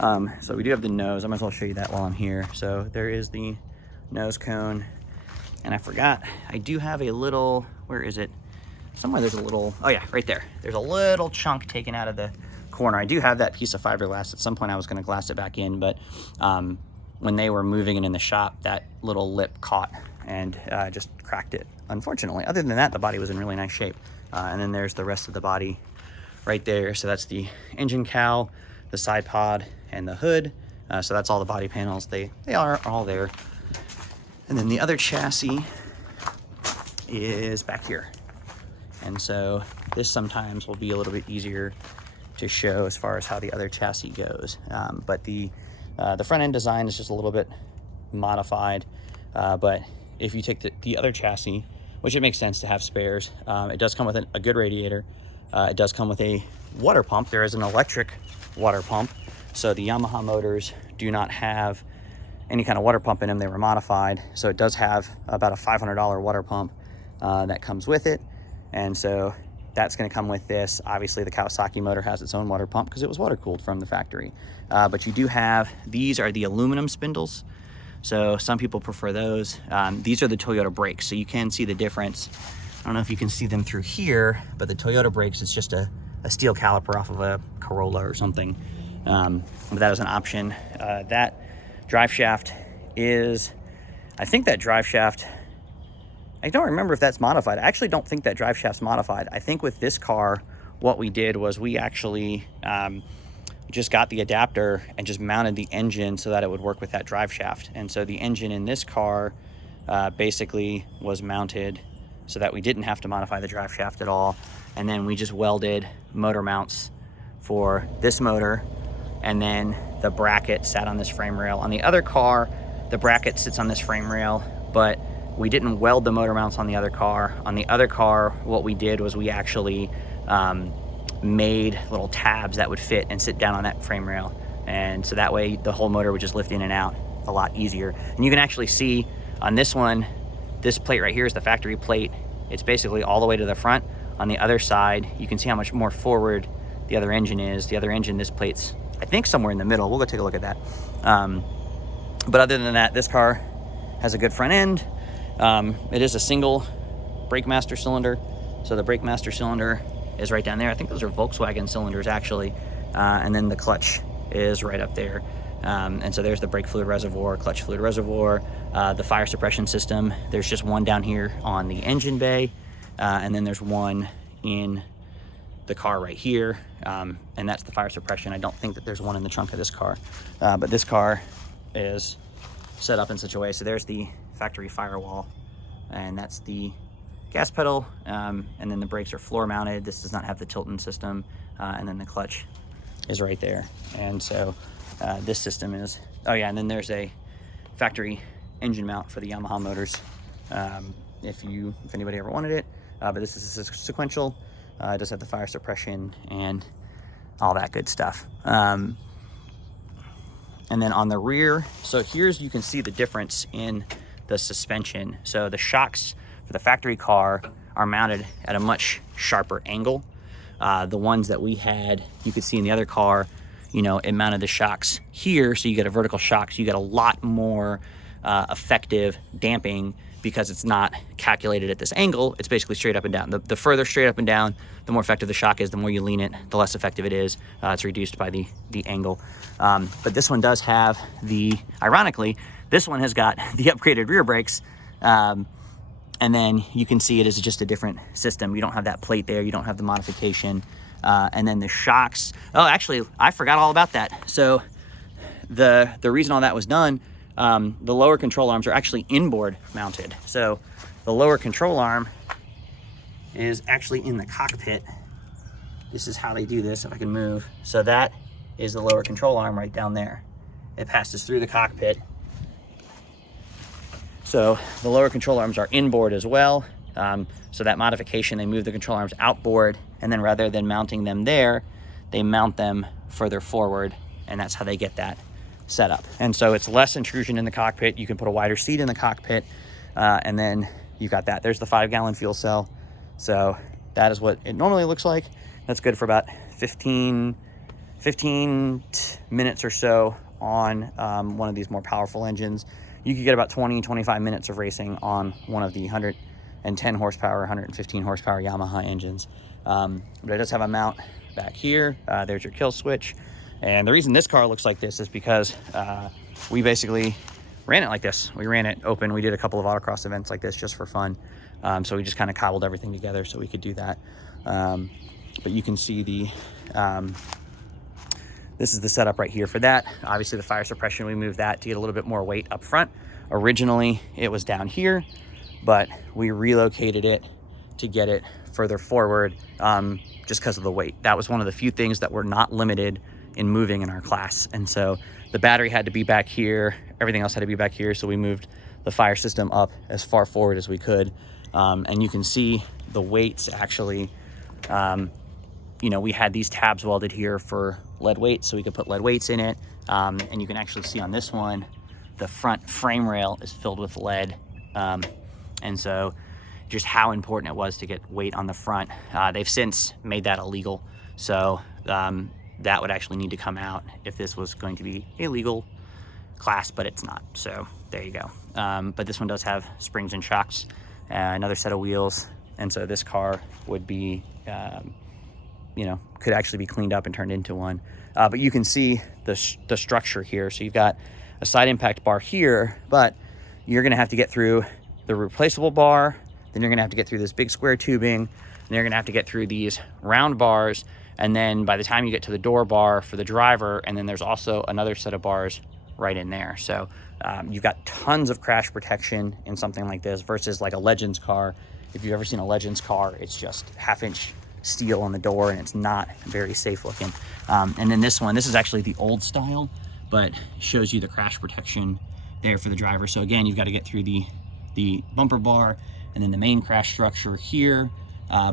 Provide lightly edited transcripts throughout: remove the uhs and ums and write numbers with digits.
So we do have the nose. I might as well show you that while I'm here. So there is the nose cone. And I forgot, I do have a little, where is it? Somewhere there's a little, oh yeah, right there. There's a little chunk taken out of the corner. I do have that piece of fiberglass. At some point I was gonna glass it back in, but when they were moving it in the shop, that little lip caught and just cracked it, unfortunately. Other than that, the body was in really nice shape. And then there's the rest of the body right there. So that's the engine cowl, the side pod, and the hood. So that's all the body panels. They are all there. And then the other chassis is back here. And so this sometimes will be a little bit easier to show as far as how the other chassis goes. But the front end design is just a little bit modified. But if you take the other chassis, which it makes sense to have spares, it does come with a good radiator. It does come with a water pump. There is an electric water pump. So the Yamaha motors do not have any kind of water pump in them. They were modified. So it does have about a $500 water pump that comes with it. And so that's going to come with this. Obviously the Kawasaki motor has its own water pump because it was water cooled from the factory. But you do have, these are the aluminum spindles. So some people prefer those. These are the Toyota brakes. So you can see the difference. I don't know if you can see them through here, but the Toyota brakes is just a steel caliper off of a Corolla or something. But that is an option. That drive shaft is, I think that drive shaft, I don't remember if that's modified. I actually don't think that drive shaft's modified. I think with this car, what we did was we actually just got the adapter and just mounted the engine so that it would work with that drive shaft. And so the engine in this car basically was mounted so that we didn't have to modify the drive shaft at all. And then we just welded motor mounts for this motor, and then the bracket sat on this frame rail. On the other car, the bracket sits on this frame rail, but we didn't weld the motor mounts on the other car. On the other car, what we did was we actually made little tabs that would fit and sit down on that frame rail. And so that way the whole motor would just lift in and out a lot easier. And you can actually see on this one, this plate right here is the factory plate. It's basically all the way to the front. On the other side, you can see how much more forward the other engine is. The other engine, this plate's, I think, somewhere in the middle. We'll go take a look at that. But other than that, this car has a good front end. It is a single brake master cylinder. So the brake master cylinder is right down there. I think those are Volkswagen cylinders actually. And then the clutch is right up there. And so there's the brake fluid reservoir, clutch fluid reservoir, the fire suppression system. There's just one down here on the engine bay. And then there's one in the car right here. And that's the fire suppression. I don't think that there's one in the trunk of this car. But this car is set up in such a way. So there's the factory firewall, and that's the gas pedal, and then the brakes are floor mounted. This does not have the tilting system, and then the clutch is right there. And so this system is, oh yeah, and then there's a factory engine mount for the Yamaha motors, if anybody ever wanted it. But this is a sequential. It does have the fire suppression and all that good stuff. And then on the rear, so here's, you can see the difference in the suspension. So the shocks for the factory car are mounted at a much sharper angle. The ones that we had, you could see in the other car, you know, it mounted the shocks here, so you get a vertical shock, so you get a lot more effective damping because it's not calculated at this angle. It's basically straight up and down. The further straight up and down, the more effective the shock is. The more you lean it, the less effective it is. It's reduced by the angle. But this one does have ironically, this one has got the upgraded rear brakes. And then you can see it is just a different system. You don't have that plate there. You don't have the modification. And then the shocks. Oh, actually, I forgot all about that. So the reason all that was done, the lower control arms are actually inboard mounted. So the lower control arm is actually in the cockpit. This is how they do this, if I can move. So that is the lower control arm right down there. It passes through the cockpit. So the lower control arms are inboard as well. So that modification, they move the control arms outboard, and then rather than mounting them there, they mount them further forward, and that's how they get that set up. And so it's less intrusion in the cockpit. You can put a wider seat in the cockpit, and then you got that. There's the 5-gallon fuel cell. So that is what it normally looks like. That's good for about 15 minutes or so on one of these more powerful engines. You could get about 20-25 minutes of racing on one of the 110 horsepower, 115 horsepower Yamaha engines. But it does have a mount back here. There's your kill switch. And the reason this car looks like this is because we basically ran it like this. We ran it open. We did a couple of autocross events like this just for fun. So we just kind of cobbled everything together so we could do that. But you can see this is the setup right here for that. Obviously the fire suppression, we moved that to get a little bit more weight up front. Originally it was down here, but we relocated it to get it further forward just because of the weight. That was one of the few things that were not limited in moving in our class. And so the battery had to be back here. Everything else had to be back here. So we moved the fire system up as far forward as we could. And you can see the weights actually, you know, we had these tabs welded here for lead weights so we could put lead weights in it. And you can actually see on this one, the front frame rail is filled with lead. And so just how important it was to get weight on the front. They've since made that illegal. So that would actually need to come out if this was going to be a legal class, but it's not. So there you go. But this one does have springs and shocks, another set of wheels. And so this car would be, you know, could actually be cleaned up and turned into one. But you can see the structure here. So you've got a side impact bar here, but you're gonna have to get through the replaceable bar, then you're gonna have to get through this big square tubing, then you're gonna have to get through these round bars, and then by the time you get to the door bar for the driver, and then there's also another set of bars right in there. So you've got tons of crash protection in something like this versus like a Legends car. If you've ever seen a Legends car, it's just 1/2-inch steel on the door and it's not very safe looking. And then this one, this is actually the old style, but shows you the crash protection there for the driver. So again, you've got to get through the bumper bar and then the main crash structure here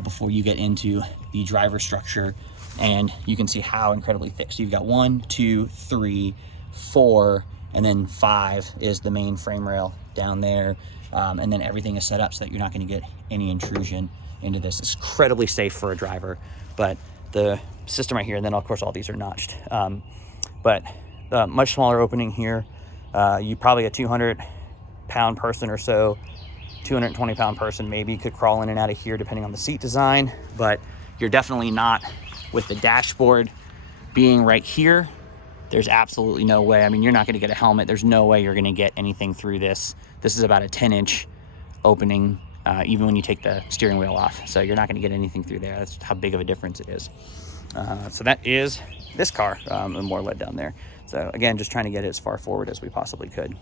before you get into the driver structure. And you can see how incredibly thick. So you've got 1, 2, 3, 4, and then 5 is the main frame rail down there. And then everything is set up so that you're not going to get any intrusion into this. It's incredibly safe for a driver, but the system right here, and then of course all these are notched. But much smaller opening here. You probably a 200-pound person or so, 220-pound person maybe could crawl in and out of here depending on the seat design, but you're definitely not with the dashboard being right here. There's absolutely no way. I mean, you're not going to get a helmet. There's no way you're going to get anything through this. This is about a 10-inch opening, even when you take the steering wheel off. So you're not going to get anything through there. That's how big of a difference it is. So that is this car, and more lead down there. So again, just trying to get it as far forward as we possibly could.